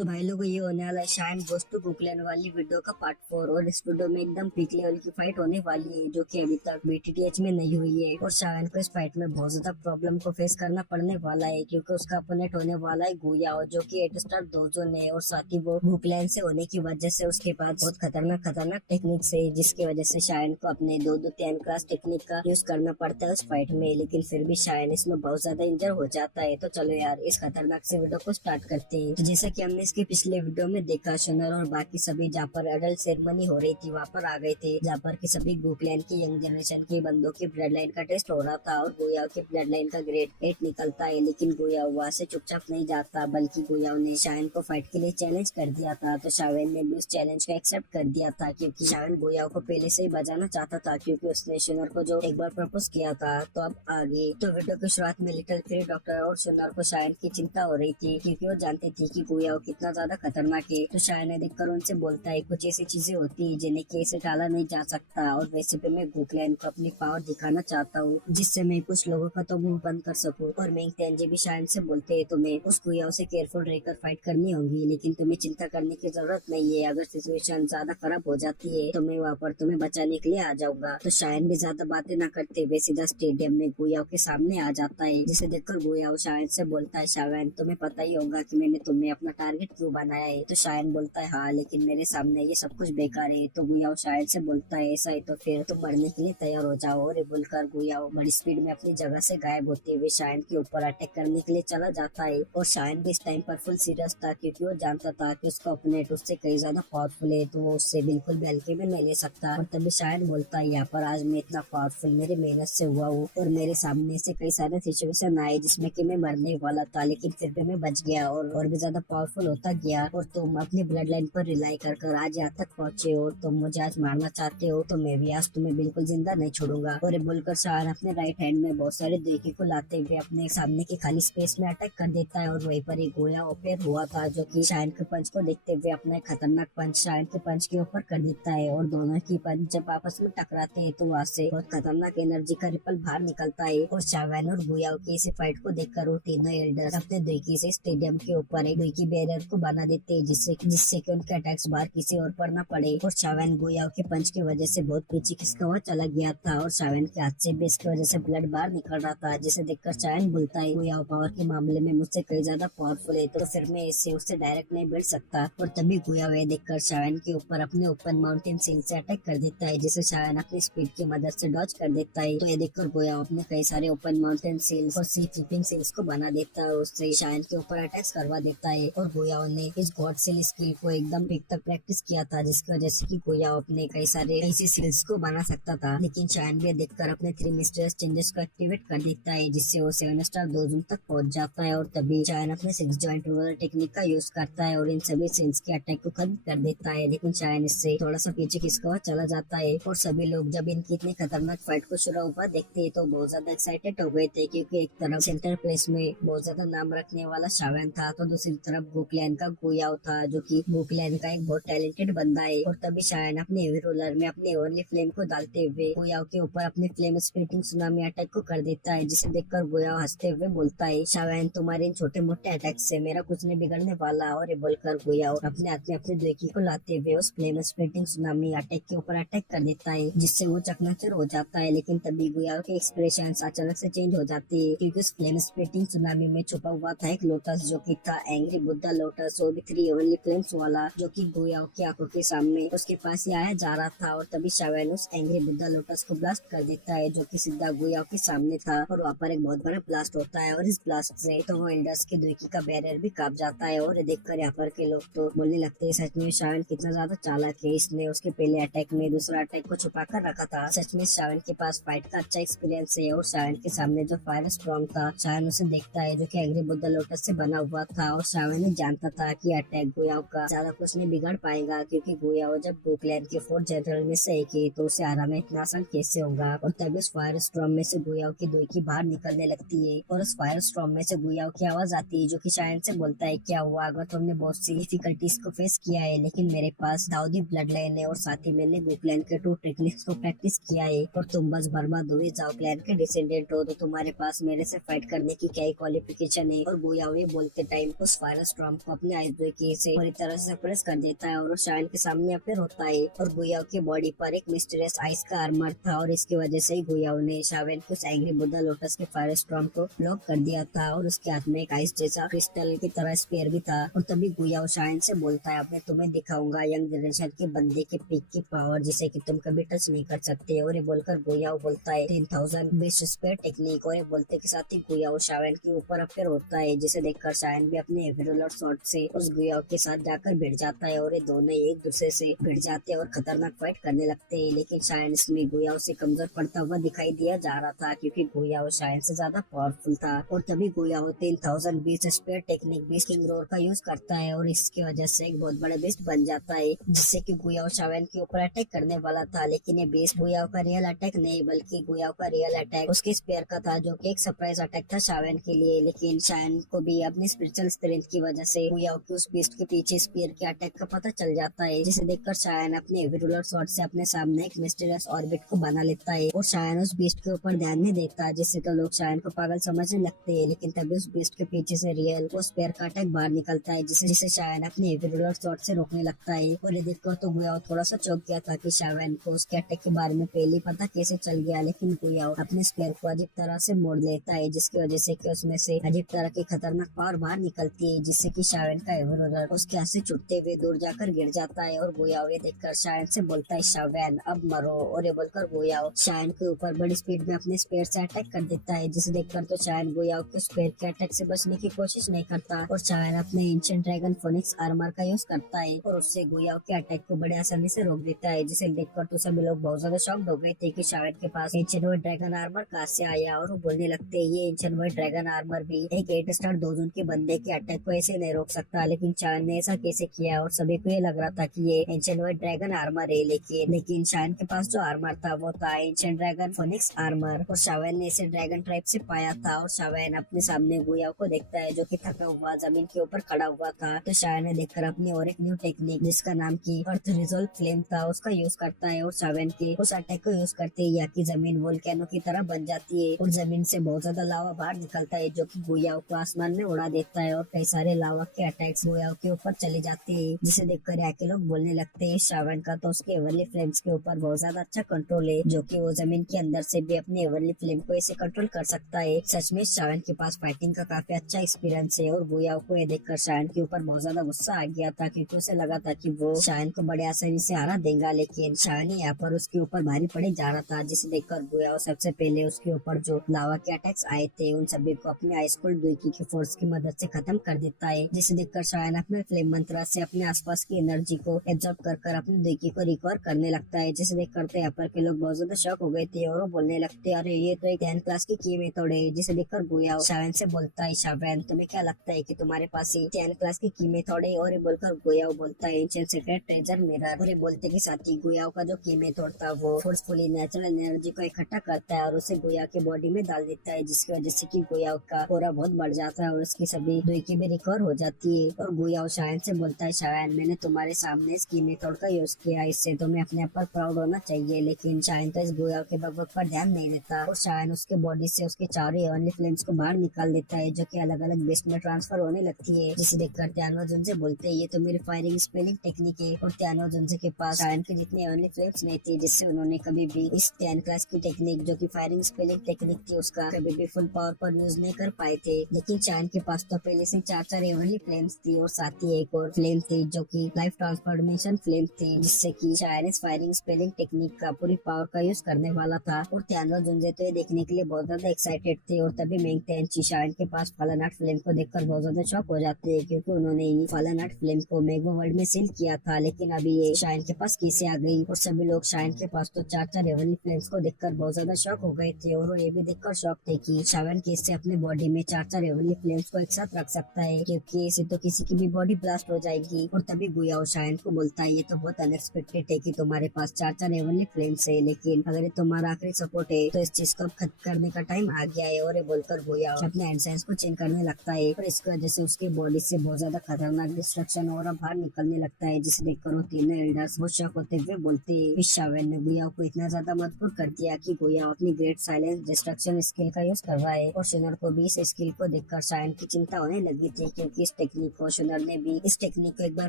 तो भाई लोग ये होने वाला है शाइन गोस टू बुकलैंड वाली वीडियो का पार्ट 4। और इस वीडियो में एकदम पीक लेवल की फाइट होने वाली है जो कि अभी तक बीटीटीएच में नहीं हुई है। और शाइन को इस फाइट में बहुत ज्यादा प्रॉब्लम को फेस करना पड़ने वाला है क्योंकि उसका अपोनेंट होने वाला है गुयाओ जो कि 8 स्टार दोजोन है। और साथ ही वो बुकलैंड से होने की वजह से उसके पास बहुत खतरनाक टेक्निक्स है जिसकी वजह से शाइन को अपने दो 10 क्लास टेक्निक का यूज करना पड़ता है उस फाइट में। लेकिन फिर भी शाइन इसमें बहुत ज्यादा इंजर हो जाता है। तो चलो यार इस खतरनाक से वीडियो को स्टार्ट करते हैं। तो जैसा कि हमने इसके पिछले वीडियो में देखा, शनर और बाकी सभी जहाँ पर एडल्ट सेरेमनी हो रही थी वहाँ पर आ गए थे, जहाँ पर की सभी बुकलैंड की यंग जनरेशन के बंदों की ब्लड लाइन का टेस्ट हो रहा था और गुयाओ के ब्लड लाइन का ग्रेड 8 निकलता है। लेकिन गुयाओ वहाँ से चुपचाप नहीं जाता, बल्कि गुयाओ ने शाइन को फाइट के लिए चैलेंज कर दिया था। तो शाइन ने भी उस चैलेंज को एक्सेप्ट कर दिया था क्योंकि शाइन गुयाओ को पहले से ही बजाना चाहता था क्योंकि उसने शनर को जो एक बार प्रपोज किया था। तो अब आगे तो वीडियो की शुरुआत में लिटिल थ्री डॉक्टर और शनर को शाइन की चिंता हो रही थी क्योंकि वो जानते थे कि गुयाओ कितना ज्यादा खतरनाक है। तो शाइन ने देखकर उनसे बोलता है कुछ ऐसी चीजें होती है जिन्हें कैसे टाला नहीं जा सकता, और वैसे भी मैं बुकलैंड को अपनी पावर दिखाना चाहता हूँ जिससे मैं कुछ लोगों का तो मुंह बंद कर सकूँ। और मिंग तेंजी भी शाइन से बोलते है तुम्हें उस गुयाओ से केयरफुल रहकर फाइट करनी होगी, लेकिन तुम्हें चिंता करने की जरूरत नहीं है। अगर सिचुएशन ज्यादा खराब हो जाती है तो मैं वहाँ पर तुम्हें बचाने के लिए आ जाऊंगा। तो शाइन भी ज्यादा बातें न करते हुए सीधा स्टेडियम में गुयाओ के सामने आ जाता है, जिसे देखकर गुयाओ शाइन से बोलता है शाइन तुम्हें पता ही होगा कि मैंने तुम्हें अपना टारगेट क्यों बनाया है। तो शाइन बोलता है हाँ, लेकिन मेरे सामने ये सब कुछ बेकार है। तो गुयाओ शाइन से बोलता है ऐसा है तो फिर तुम मरने के लिए तैयार हो जाओ। और ये बोलकर गुयाओ बड़ी स्पीड में अपनी जगह से गायब होते हुए शाइन के ऊपर अटैक करने के लिए चला जाता है। और शाइन भी इस टाइम पर फुल सीरियस था क्योंकि वो जानता था कि उसका ओपोनेंट उससे कई ज्यादा पावरफुल है, तो वो उससे बिल्कुल भी हल्के में नहीं ले सकता। और तभी शाइन बोलता है यहाँ पर आज मैं इतना पावरफुल मेरी मेहनत से हुआ हूँ और मेरे सामने से कई सारे सिचुएशन आए जिसमें कि मैं मरने वाला था, लेकिन फिर भी मैं बच गया और भी ज्यादा पावरफुल होता गया। और तुम अपनी ब्लड लाइन पर रिलाई कर आज यहाँ तक पहुँचे हो। तुम मुझे आज मारना चाहते हो तो मैं भी आज तुम्हें बिल्कुल जिंदा नहीं छोड़ूंगा। और ये बोलकर शाइन अपने राइट हैंड में बहुत सारे देखे को लाते हुए अपने सामने के खाली स्पेस में अटैक कर देता है। और वहीं पर एक गोया ओपेयर हुआ था जो कि शाइन के पंच को देखते हुए अपना एक खतरनाक पंच शाइन के पंच के ऊपर कर देता है। और दोनों की पंच जब आपस में टकराते हैं तो वहाँ से बहुत खतरनाक एनर्जी का रिपल बाहर निकलता है। और शाइन और गुयाओ की इस फाइट को देखकर वो तीनों एल्डर अपने दुईकी से स्टेडियम के ऊपर एक दुईकी बैरियर को बना देते हैं जिससे कि उनके अटैक्स बाहर किसी और पर न पड़े। और शाइन गुयाओ के पंच की वजह से बहुत पीछे खिसका हुआ चला गया था और शाइन के हाथ से भी इसकी वजह से ब्लड बाहर निकल रहा था, जिसे देखकर शाइन बोलता है गुयाओ पावर के मामले में मुझसे कई ज्यादा पावरफुल है, तो फिर मैं इससे उससे डायरेक्ट नहीं भिड़ सकता। और तभी गुयाओ ये देखकर शाइन के ऊपर अपने ओपन माउंटेन सील से अटैक कर देता है, जिसे शाइन अपनी स्पीड की मदद से डॉज कर देता है। तो ये देखकर गुयाओ अपने कई सारे ओपन माउंटेन सील्स और सी ट्रिपिंग सील्स को बना देता है, उससे शाइन के ऊपर अटैक्स करवा देता है। और गुयाओ ने इस गॉड सील स्किल को एकदम पीक तक प्रैक्टिस किया था जिसकी वजह से कि गुयाओ अपने कई सारे ऐसी सील्स को बना सकता था। लेकिन शाइन भी देखकर अपने 3 मिस्टीरियस चेंजेस को एक्टिवेट कर देता है जिससे वो 7 स्टार दोजोन तक पहुंच जाता है। और तभी शाइन अपने 6 जॉइंट रोलर टेक्निक का यूज करता है और इन सभी सील्स के अटैक को खत्म कर देता है। लेकिन शाइन इससे थोड़ा सा पीछे खिसका हुआ चला जाता है। और सभी लोग जब इनकी इतनी खतरनाक फाइट को शुरू हुआ देखते हैं तो बहुत ज्यादा एक्साइटेड हो गए थे क्योंकि एक तरफ सेंटर प्लेस में बहुत ज्यादा नाम रखने वाला शाइन था तो दूसरी तरफ बुकलैंड का गुयाओ था जो कि बुकलैंड का एक बहुत टैलेंटेड बंदा है। और तभी शाइन अपने हेवी रोलर में अपने ओनली फ्लेम को डालते हुए गुयाओ के ऊपर अपने फ्लेम स्प्लिटिंग सुनामी अटैक को कर देता है, जिसे देखकर गुयाओ हंसते हुए बोलता है शाइन तुम्हारे इन छोटे मोटे अटैक से मेरा कुछ नहीं बिगड़ने वाला। और ये बोलकर गुयाओ अपने हाथ में अपने दुईकी को लाते हुए उस फ्लेम स्प्लिटिंग सुनामी अटैक के ऊपर अटैक कर देता है जिससे वो चकनाचूर हो जाता है। लेकिन तभी गुयाओ के एक्सप्रेशन अचानक से चेंज हो जाते हैं क्योंकि उस फ्लेम स्प्लिटिंग सुनामी में छुपा हुआ था एक लोटस जो कि था एंग्री बुद्धा लोटस, वो भी 3 ओनली फ्लेम्स वाला, जो कि गुयाओ की आंखों के सामने उसके पास ही आया जा रहा था। और तभी शाइन उस एंग्री बुद्धा लोटस को ब्लास्ट कर देता है जो कि सीधा गुयाओ के सामने था और वहाँ पर एक बहुत बड़ा ब्लास्ट होता है। और इस ब्लास्ट से तो वो एल्डर्स के दुईकी का बैरियर भी कांप जाता है। और देखकर यहाँ पर के लोग तो बोलने लगते हैं सच में शाइन कितना ज्यादा चालाक है, इसने उसके पहले अटैक में दूसरा अटैक को छुपा कर रखा था। सच में शाइन के पास फाइट का अच्छा एक्सपीरियंस है। और शाइन के सामने जो फायर स्टॉर्म था शाइन उसे देखता है जो कि एंग्री बुद्धा लोटस से बना हुआ था। और शाइन जानता था कि अटैक गुयाओ का ज्यादा कुछ नहीं बिगाड़ पाएगा क्योंकि गुयाओ जब बुकलैंड के 4 जनरल में से एक है तो उसे हराना इतना आसान कैसे होगा। और तभी उस फायर स्टॉर्म में से गुयाओ की दुईकी बाहर निकलने लगती है और उस फायर स्टॉर्म में से गुयाओ की आवाज आती है जो कि शाइन से बोलता है क्या हुआ, अगर तुमने बहुत सी डिफिकल्टीज को फेस किया है लेकिन मेरे पास दाऊदी ब्लड लाइन है और साथ ही मैंने बुकलैंड के 2 टेक्निक्स को प्रैक्टिस किया है और तुम बस बर्बाद हुए जाओ क्लैन के डिसेंडेंट हो तो तुम्हारे पास मेरे से फाइट करने की क्या क्वालिफिकेशन है। और गुयाओ ये बोलते टाइम उस फायर स्टॉर्म को अपने आइस ब्रेकी से पूरी तरह से प्रेस कर देता है और वो शायन के सामने अपीयर होता है। और गुयाओ की बॉडी पर एक मिस्टीरियस आइस का आर्मर था और इसकी वजह से ही गुयाओ ने शावेन को एंग्री बुद्धा लोटस के फायर स्टॉर्म को लॉक कर दिया था और उसके हाथ में एक आइस जैसा क्रिस्टल की तरह स्पेयर भी था। और तभी गुयाओ शायन से बोलता है, अब मैं तुम्हें दिखाऊंगा यंग जनरेशन के बंदे के पीक की पावर जिसे कि तुम कभी टच नहीं कर सकते। और ये बोलकर गुयाओ बोलता है 10,000 बेस्ट स्पेयर टेक्निक। और ये बोलते के साथ ही गुयाओ शावेन के ऊपर अपीयर होता है, जिसे देखकर शायन भी अपने हेवी रोलर शॉट से उस गुयाओ के साथ जाकर भिड़ जाता है और ये दोनों एक दूसरे से भिड़ जाते हैं और खतरनाक फाइट करने लगते हैं। लेकिन शायन इसमें गुयाओ से कमजोर पड़ता हुआ दिखाई दिया जा रहा था क्योंकि गुयाओ शायन से ज्यादा पावरफुल था। और तभी गुयाओ 10,000 beast spear technique beast king roar का यूज करता है और इसकी वजह से एक बहुत बड़ा बीस्ट बन जाता है, जिससे कि गुयाओ शावेन के ऊपर अटैक करने वाला था। लेकिन ये बीस्ट गुयाओ का रियल अटैक नहीं बल्कि गुयाओ का रियल अटैक उसके स्पेयर का था, जो कि एक सरप्राइज अटैक था शावेन के लिए। लेकिन शायन को भी अपनी स्पिरिचुअल स्ट्रेंथ की वजह से गुयाओ के उस बीस्ट के पीछे स्पेयर के अटैक का पता चल जाता है, जिसे देखकर शायन अपने हेवी रोलर शॉट से अपने सामने एक मिस्टीरियस ऑर्बिट को बना लेता है और शायन उस बीस्ट के ऊपर ध्यान नहीं देता, जिससे तो लोग शायन को पागल समझने लगते हैं। लेकिन तभी उस बीस्ट के पीछे से रियल वो स्पेयर का अटैक बाहर निकलता है, जिसे शायन अपने हेवी रोलर शॉट से रोकने लगता है। और ये देखकर तो गुयाओ थोड़ा सा चौंक गया था कि शावेन को उसके अटैक के बारे में पहले पता कैसे चल गया। लेकिन गुयाओ अपने स्पेयर को अजीब तरह से मोड़ लेता है, जिसकी वजह से कि उसमें से अजीब तरह की खतरनाक पावर बाहर निकलती है, जिससे कि शावेन का हेवी रोलर उसके हाथ से छूटते हुए दूर जाकर गिर जाता है। और गुयाओ ये देखकर शायन से बोलता है, शावेन अब मरो। और ये बोलकर गुयाओ शायन के ऊपर बड़ी स्पीड में अपने स्पेयर से अटैक कर देता है, जिसे देखकर तो शायन गुयाओ के स्पेयर के अटैक से बचने की कोशिश नहीं करता और शायन अपने एंशिएंट ड्रैगन फोनिक्स आर्मर का यूज करता है और उससे गुयाओ के अटैक को बड़े आसानी से रोक देता है, जिसे देखकर तो सभी लोग बहुत ज्यादा शॉक्ड हो गए थे कि शायन के पास एंशिएंट वाइट ड्रैगन आर्मर कहां से आया। और वो बोलने लगते हैं, ये एंशिएंट वाइट ड्रैगन आर्मर भी एक 8 स्टार दोजन के बंदे के अटैक को ऐसे नहीं रोक सकता, लेकिन शायन ने ऐसा कैसे किया। और सभी को ये लग रहा था कि ये एंशिएंट वाइट ड्रैगन आर्मर है, लेकिन शायन के पास जो आर्मर था वो था एंशिएंट ड्रैगन फोनिक्स आर्मर। और शावेन ने इसे ड्रैगन ट्राइब से पाया था। और शावेन अपने सामने गुयाओ को देखता है जो कि थका हुआ जमीन के ऊपर खड़ा हुआ था। तो शावेन ने देखकर अपनी और एक न्यू टेक्निक जिसका नाम की अर्थ रिजोल्व फ्लेम था उसका यूज करता है और शावेन के उस अटैक को यूज करते ही यहाँ की जमीन वोल्केनो की तरह बन जाती है और जमीन से बहुत ज्यादा लावा बाहर निकलता है, जो कि गुयाओ को आसमान में उड़ा देता है और कई सारे लावा के अटैक्स गुयाओ के ऊपर चले जाते हैं, जिसे देखकर यहाँ के लोग बोलने लगते हैं, शावेन का तो उसके एवरली फ्लेम्स के ऊपर बहुत ज्यादा अच्छा कंट्रोल है, जो कि वो जमीन के अंदर से भी अपनी एवरली फ्लेम को ऐसे कंट्रोल कर सकता है। सच में शावेन के पास फाइटिंग का काफी अच्छा एक्सपीरियंस है। और गुयाओ को ये देखकर शावेन के ऊपर बहुत ज्यादा गुस्सा आ गया था, क्योंकि उसे लगा था कि वो शावेन को बड़े आसानी से हरा देगा, लेकिन शावेन यहाँ पर उसके ऊपर भारी पड़े जा रहा था, जिसे देखकर गुयाओ सबसे पहले उसके ऊपर जो लावा के अटैक्स आए थे उन सभी को अपने आइस कोल्ड दुईकी की फोर्स की मदद से खत्म कर देता है, जिसे देखकर शावेन अपने फ्लेम मंत्र से अपने आसपास की एनर्जी को एब्जॉर्ब कर अपने दुईकी को रिकवर करने लगता है, जिसे देखकर तो यहाँ पर के लोग बहुत ज्यादा शॉक हो गए थे और वो बोलने लगते, अरे ये तो एक 10 क्लास की मेथड है। जिसे देखकर गुयाओ शावेन से बोलता है, शावेन तुम्हें क्या लगता है कि तुम्हारे पास ही 10 क्लास की मेथड है। और ये बोलकर गुयाओ बोलता है, एंशिएंट सीक्रेट ट्रेजर मिरर। और ये बोलते के साथ ही गुयाओ का जो की मेथड था वो फोर्सफुली नेचुरल एनर्जी को इकट्ठा करता है और उसे गुयाओ के बॉडी में डाल देता है, जिसकी वजह से कि गुयाओ का कोरा बहुत बढ़ जाता है और उसकी सभी दुईकी भी रिकवर हो जाती है। और गुयाओ शावेन से बोलता है, शावेन मैंने तुम्हारे सामने इस की मेथड का यूज किया, इससे तुम्हें अपने आप पर प्राउड होना चाहिए। लेकिन शावेन तो इस गुयाओ के बकबक पर ध्यान नहीं देता और शावेन उसके बॉडी से उसके चारों हेवनली फ्लेम्स को बाहर निकाल देता है, जो कि अलग अलग बेस्ट में ट्रांसफर होने लगती है, जिसे देखकर त्यानो जुनसे बोलते हैं, ये तो मेरी फायरिंग स्पेलिंग टेक्निक है। और त्यानो जुनसे के पास शावेन के जितने हेवनली फ्लेम्स नहीं थे, जिससे उन्होंने कभी भी इस 10 क्लास की टेक्निक जो कि फायरिंग स्पेलिंग टेक्निक थी उसका कभी भी फुल पावर पर यूज नहीं कर पाए थे। लेकिन शावेन के पास तो पहले से 4 हेवनली फ्लेम्स थी और साथ ही एक और फ्लेम थी जो कि लाइफ ट्रांसफॉर्मेशन फ्लेम थी, जिससे कि शावेन इस फायरिंग स्पेलिंग टेक्निक का पूरी पावर का यूज करने वाला था। और त्यानो जुनसे तो ये देखने के लिए बहुत ज्यादा एक्साइटेड थे। और तभी मेंग तेनची शावेन के पास फॉलन आर्ट फ्लेम को देखकर बहुत ज्यादा शॉक हो जाते हैं, क्योंकि उन्होंने ही फॉलन आर्ट फ्लेम को मेगा वर्ल्ड में सील किया था, लेकिन अभी ये शावेन के पास कैसे आ गई। और सभी लोग शावेन के पास तो 4 हेवनली फ्लेम्स को देखकर बहुत ज्यादा शॉक हो गए थे और वो ये भी देखकर शॉक थे कि शावेन कैसे अपने बॉडी में 4 हेवनली फ्लेम्स को एक साथ रख सकता है, क्योंकि इसे तो किसी की भी बॉडी ब्लास्ट हो जाएगी। और तभी गुयाओ शावेन को बोलता है, ये तो बहुत अनएक्सपेक्टेड है कि तुम्हारे पास 4 हेवनली फ्लेम्स है, लेकिन अगर ये तुम्हारा आखिरी सपोर्ट है तो इस चीज को खत्म करने का टाइम आ गया है। और ये बोलकर गुयाओ अपने हैंड साइंस को चेंज करने लगता है और इसकी वजह से उसकी बॉडी से बहुत ज्यादा खतरनाक डिस्ट्रक्शन और बाहर निकलने लगता है, जिसे देखकर वो तीनों एल्डर्स बहुत शॉक होते हुए बोलते हैं, इस शावेन ने गुयाओ को इतना ज्यादा मजबूर कर दिया कि गुयाओ अपनी ग्रेट साइलेंस डिस्ट्रक्शन स्किल का यूज कर रहा है। और शिनर को भी इस स्किल को देखकर शावेन की चिंता होने लगी थी, क्योंकि इस टेक्निक को। शुनर ने भी इस टेक्निक को एक बार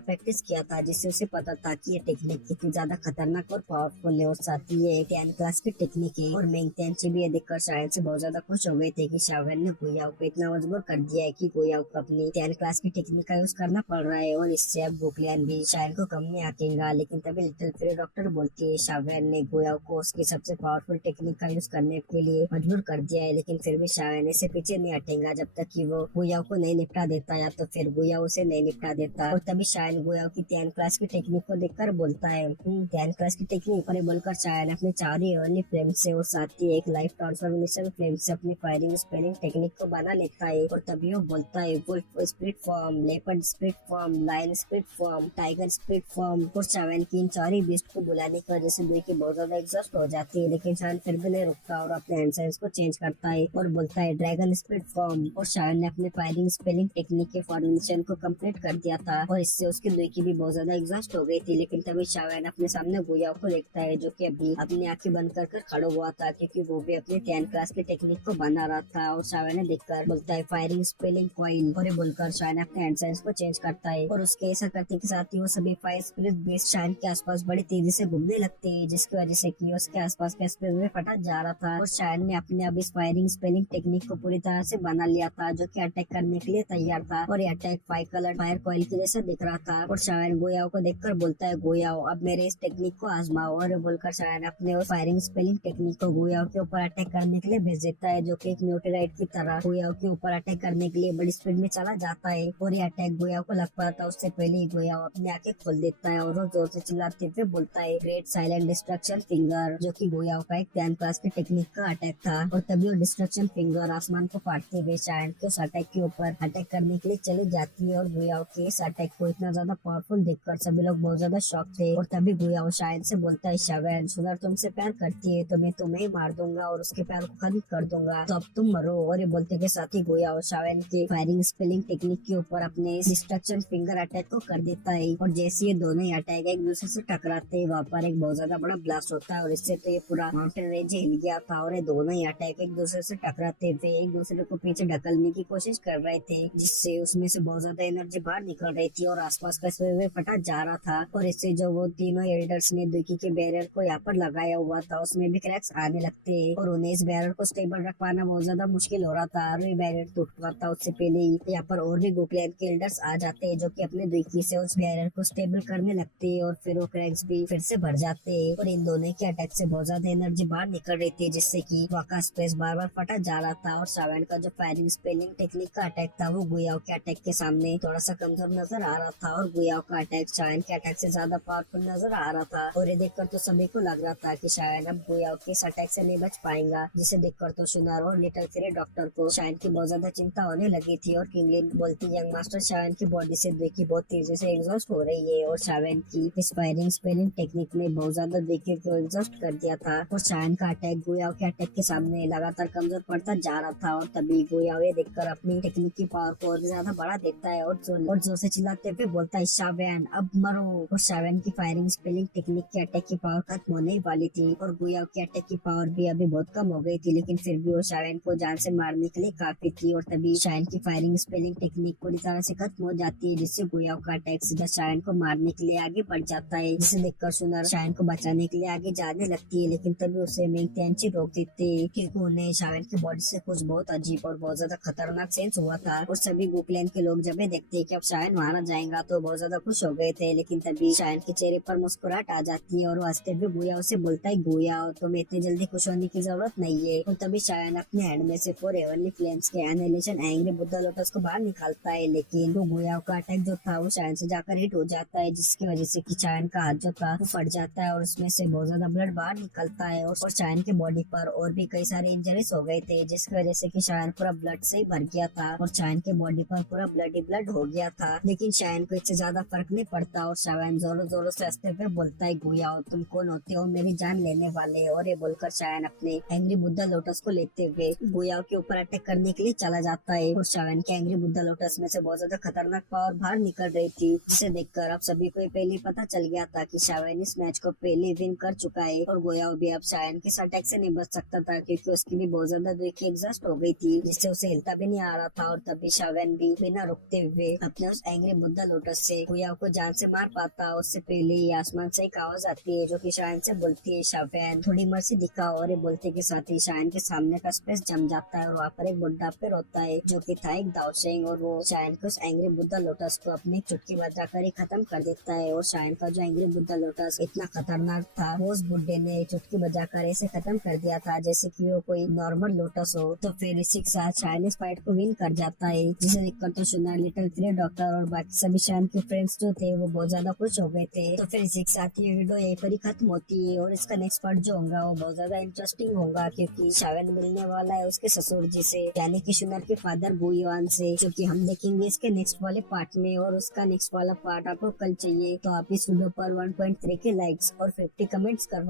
प्रैक्टिस किया था, जिससे उसे पता था कि ये टेक्निक कितनी ज्यादा खतरनाक और पावरफुल है और साथ ही ये 10 क्लास की टेक्निक है। और मेंग तेनची भी ये देखकर शायन से बहुत ज्यादा खुश हो गए थे कि शावन ने गुयाओ को इतना मजबूर कर दिया है कि गुयाओ को अपनी 10 क्लास की टेक्निक का यूज करना पड़ रहा है और इससे अब बुकलियन भी शायन को कम नहीं आकेगा। लेकिन तभी लिटिल फेरी डॉक्टर बोलती है शावन ने गुयाओ को उसकी सबसे पावरफुल टेक्निक का यूज करने के लिए मजबूर कर दिया है, लेकिन फिर भी शावन इससे पीछे नहीं हटेगा जब तक कि वो गुयाओ को नहीं निपटा देता या तो फिर गुयाओ उसे नहीं निपटा देता। और तभी शायन गुयाओ की 10 क्लास की टेक्निक को देखकर बोलता है 10 क्लास की टेक्निक पर बोलकर शायन अपने 4 ही अर्ली फ्लेम से और साथ ही एक लाइफ ट्रांसफॉर्मेशन फ्लेम से अपनी फायरिंग स्पेलिंग टेक्निक को बना लेता है। और तभी वो बोलता है wolf spirit form, leopard spirit form, lion spirit form, tiger spirit form. और शावन की इन 4 ही बीस्ट को बुलाने की वजह से दुई की बहुत ज्यादा एग्जॉस्ट हो जाती है, लेकिन शावन फिर भी नहीं रुकता और अपने एंसेंस को चेंज करता है और बोलता है ड्रैगन स्पिरिट फॉर्म। और शावन ने अपने फायरिंग स्पेलिंग टेक्निक के फॉर्मेशन को कंप्लीट कर दिया था और इससे उसकी दुई की भी बहुत ज्यादा एग्जॉस्ट हो गई थी। लेकिन तभी शावन अपने सामने गुयाओ को देखता है जो कि अभी अपनी आंखें बंद कर खड़ा हुआ था, क्योंकि वो भी अपनी 10 क्लास की टेक्निक को बना रहा था। और शावन ने देखकर बोलता है फायरिंग स्पेलिंग कॉइन। और ये बोलकर शावन अपने हैंड साइंस को चेंज करता है और उसके ऐसा करने के साथ ही वो सभी फायर स्पिरिट बेस शावन के आसपास बड़ी तेजी से घूमने लगते हैं, जिसकी वजह से कि उसके आसपास का स्पेस में फटा जा रहा था। और शावन ने अपने अब इस फायरिंग स्पेलिंग टेक्निक को पूरी तरह से बना लिया था, जो कि अटैक करने के लिए तैयार था। और ये अटैक 5 कलर फायर कॉइल की जैसा दिख रहा था। और शावन गोयाओ को देखकर बोलता है गोयाओ अब मेरे इस टेक्निक को आजमाओ। और बोलकर शावन अपने फायरिंग स्पेलिंग टेक्निक को गोयाओ के ऊपर अटैक करने के लिए भेज देता है, जो कि एक न्यूट्राइट की तरह गोयाओ के ऊपर अटैक करने के लिए बड़ी स्पीड में चला जाता है। और ये अटैक गोयाओ को लग पाता उससे पहले ही गोयाओ अपनी आंखें खोल देता है और वो जोर से चिल्लाते हुए बोलता है ग्रेट साइलेंट डिस्ट्रक्शन फिंगर, जो कि गोयाओ का एक 10 क्लास की टेक्निक का अटैक था। और तभी वो डिस्ट्रक्शन फिंगर आसमान को फाड़ते हुए शायन के उस अटैक के ऊपर अटैक करने के लिए चली जाती है। और गोयाओ के इस अटैक को इतना ज्यादा पावरफुल देखकर सभी लोग बहुत ज्यादा शॉक थे। और तभी गोयाओ शायन से बोलता है शावन सुनर तुमसे प्यार करती है तो मैं तुम्हें मार दूंगा और उसके प्यार को खत्म कर दूंगा, तो अब तुम मरो। और ये बोलते के साथ ही गोयाओ शावन के फायरिंग स्पेलिंग टेक्निक के ऊपर अपने डिस्ट्रक्शन फिंगर अटैक को कर देता है। और जैसे ये दोनों ही अटैक एक दूसरे से टकराते हैं, वहाँ पर एक बहुत ज्यादा बड़ा ब्लास्ट होता है और इससे तो ये पूरा माउंटेन रेंज हिल गया था। और ये दोनों ही अटैक एक दूसरे से टकराते हुए एक दूसरे को पीछे ढकलने की कोशिश कर रहे थे, जिससे उसमें से बहुत ज्यादा एनर्जी बाहर निकल रही थी और आसपास का स्पेस फटा जा रहा था। और इससे जो वो तीनों एल्डर्स ने दुखी के बैरियर को यहाँ पर लगाया हुआ था उसमें भी क्रैक्स आने लगते हैं और उन्हें इस बैरियर को स्टेबल रख पाना बहुत ज्यादा मुश्किल हो रहा था। और ये बैरियर टूट पाता उससे पहले ही यहाँ पर और भी गोक्लियन के एल्डर्स आ जाते हैं, जो कि अपने दुखी से उस बैरियर को स्टेबल करने लगते हैं और फिर वो क्रैक्स भी फिर से भर जाते हैं। और इन दोनों के अटैक से बहुत ज्यादा एनर्जी बाहर निकल रही थी, जिससे कि वहाँ का स्पेस बार बार फटा जा रहा था। और शावन का जो फायरिंग स्पेलिंग टेक्निक का अटैक था वो गुयाओ के अटैक के सामने थोड़ा सा कमजोर नजर आ रहा था और गुयाओ का अटैक शावन के अटैक से ज्यादा पावरफुल नजर आ रहा था। और ये देखकर तो सभी को लग रहा था कि शायन अब गुयाओ के इस अटैक से नहीं बच पाएगा, जिसे देखकर तो शुनार और लिटिल फेरी डॉक्टर को शायन की बहुत ज्यादा चिंता होने लगी थी। और किंगलिन बोलती यंग मास्टर शायन की बॉडी से देखी बहुत तेजी से एग्जॉस्ट हो रही है और शायन की इस फायरिंग स्पेलिंग टेक्निक ने बहुत ज्यादा देखी को एग्जॉस्ट कर दिया था। और शायन का अटैक गुयाओ के अटैक के सामने लगातार कमजोर पड़ता जा रहा था। और तभी गुयाओ ये देखकर अपनी टेक्निक की पावर को और ज्यादा बढ़ा देता है और जोर से चिल्लाते हुए बोलता है शावन अब मरो। और शावन की फायरिंग स्पेलिंग टेक्निक के अटैक की पावर खत्म होने वाली थी और गुयाओ के अटैक की पावर भी अभी बहुत कम हो गई थी, लेकिन फिर भी वो शावन को जान से मारने के लिए काफी थी। और तभी शावन की फायरिंग स्पेलिंग टेक्निक पूरी तरह से खत्म हो जाती है, जिससे गुयाओ का अटैक सीधा शावन को मारने के लिए आगे बढ़ जाता है, जिसे देखकर सुनर शावन को बचाने के लिए आगे जाने लगती है। लेकिन तभी उसे मेंग तेनची रोक देते हैं, क्योंकि उन्हें शावन की बॉडी से कुछ बहुत अजीब और बहुत ज्यादा खतरनाक सेंस हुआ था। और सभी गोक्लियन के लोग जब ये देखते हैं कि अब शावन मारा जाएगा तो बहुत ज्यादा खुश हो गए थे। लेकिन तभी शावन के चेहरे पर मुस्कुराहट आ जाती है और हंसते हुए गुयाओ से बोलता है गुयाओ तुम्हें इतनी जल्दी खुश होने की जरूरत नहीं है। और तभी शावन अपने हैंड में से 4 हेवनली फ्लेम्स के एनिलेशन एंग्री बुद्धा लोटस को बाहर निकालता है, लेकिन वो गुयाओ का अटैक जो था वो शावन से जाकर हिट हो जाता है, जिसकी वजह से कि शावन का हाथ जो था वो फट जाता है और उसमें से बहुत ज्यादा ब्लड बाहर निकलता है। और शावन के बॉडी पर और भी कई सारे इंजरीज हो गए थे, जिसकी वजह से कि शावन पूरा ब्लड से ही भर गया था और शावन के बॉडी पर पूरा ब्लड ही ब्लड हो गया था। लेकिन शावन को इससे ज्यादा फर्क नहीं पड़ता और शावन जोरों जोरों से हंसते हुए बोलता है गुयाओ तुम कौन होते हो मेरी जान लेने वाले। और ये बोलकर शावन अपने एंग्री बुद्धा लोटस को लेते हुए गुयाओ के ऊपर अटैक करने के लिए चला जाता है। और शावन के एंग्री बुद्धा लोटस में से बहुत ज्यादा खतरनाक पावर बाहर निकल रही थी, जिसे देखकर अब सभी को पहले पता चल गया था कि शावन इस मैच को पहले विन कर चुका है और गुयाओ भी अब शावन के इस अटैक से नहीं बच सकता था, क्योंकि उसकी भी बहुत ज्यादा देखी एग्जॉस्ट हो गई थी, जिससे उसे हिलता भी नहीं आ रहा था। और तभी शावन भी बिना रुकते हुए अपने उस एंग्री बुद्धा लोटस से हुया को जान से मार पाता। उससे पहले ही आसमान से एक आवाज आती है जो कि शायन से बोलती है, शायन थोड़ी मर्जी दिखाओ। और ये बोलते के साथ ही शायन के सामने का स्पेस जम जाता है और वहाँ पर एक बुढ़ा पे रोता है जो कि था एक दाओशेंग। और वो शायन के उस एंग्री बुद्धा लोटस को अपनी चुटकी बजाकर ही खत्म कर देता है। और शायन का जो एंग्री बुद्धा लोटस इतना खतरनाक था, वो उस बुढ़े ने चुटकी बजाकर ऐसे खत्म कर दिया था जैसे कि वो कोई नॉर्मल लोटस हो। तो फिर इसी के साथ शायन इस फाइट को विन कर जाता है, जिसे देखकर तो सुना लिटिल थ्री डॉक्टर और बाकी सभी शायन के फ्रेंड्स जो थे वो बहुत ज्यादा खुश हो गए थे। तो फिर इसी के साथ ये वीडियो यहीं पर ही खत्म होती है और इसका नेक्स्ट पार्ट जो होगा वो बहुत ज्यादा इंटरेस्टिंग होगा, क्योंकि शायन मिलने वाला है उसके ससुर जी से, यानी कि सुनर के फादर बुयुआन से, जो कि हम देखेंगे इसके नेक्स्ट वाले पार्ट में। और उसका नेक्स्ट वाला पार्ट आपको कल चाहिए तो आप इस वीडियो पर 1.3 के लाइक्स और 50 कमेंट्स करवा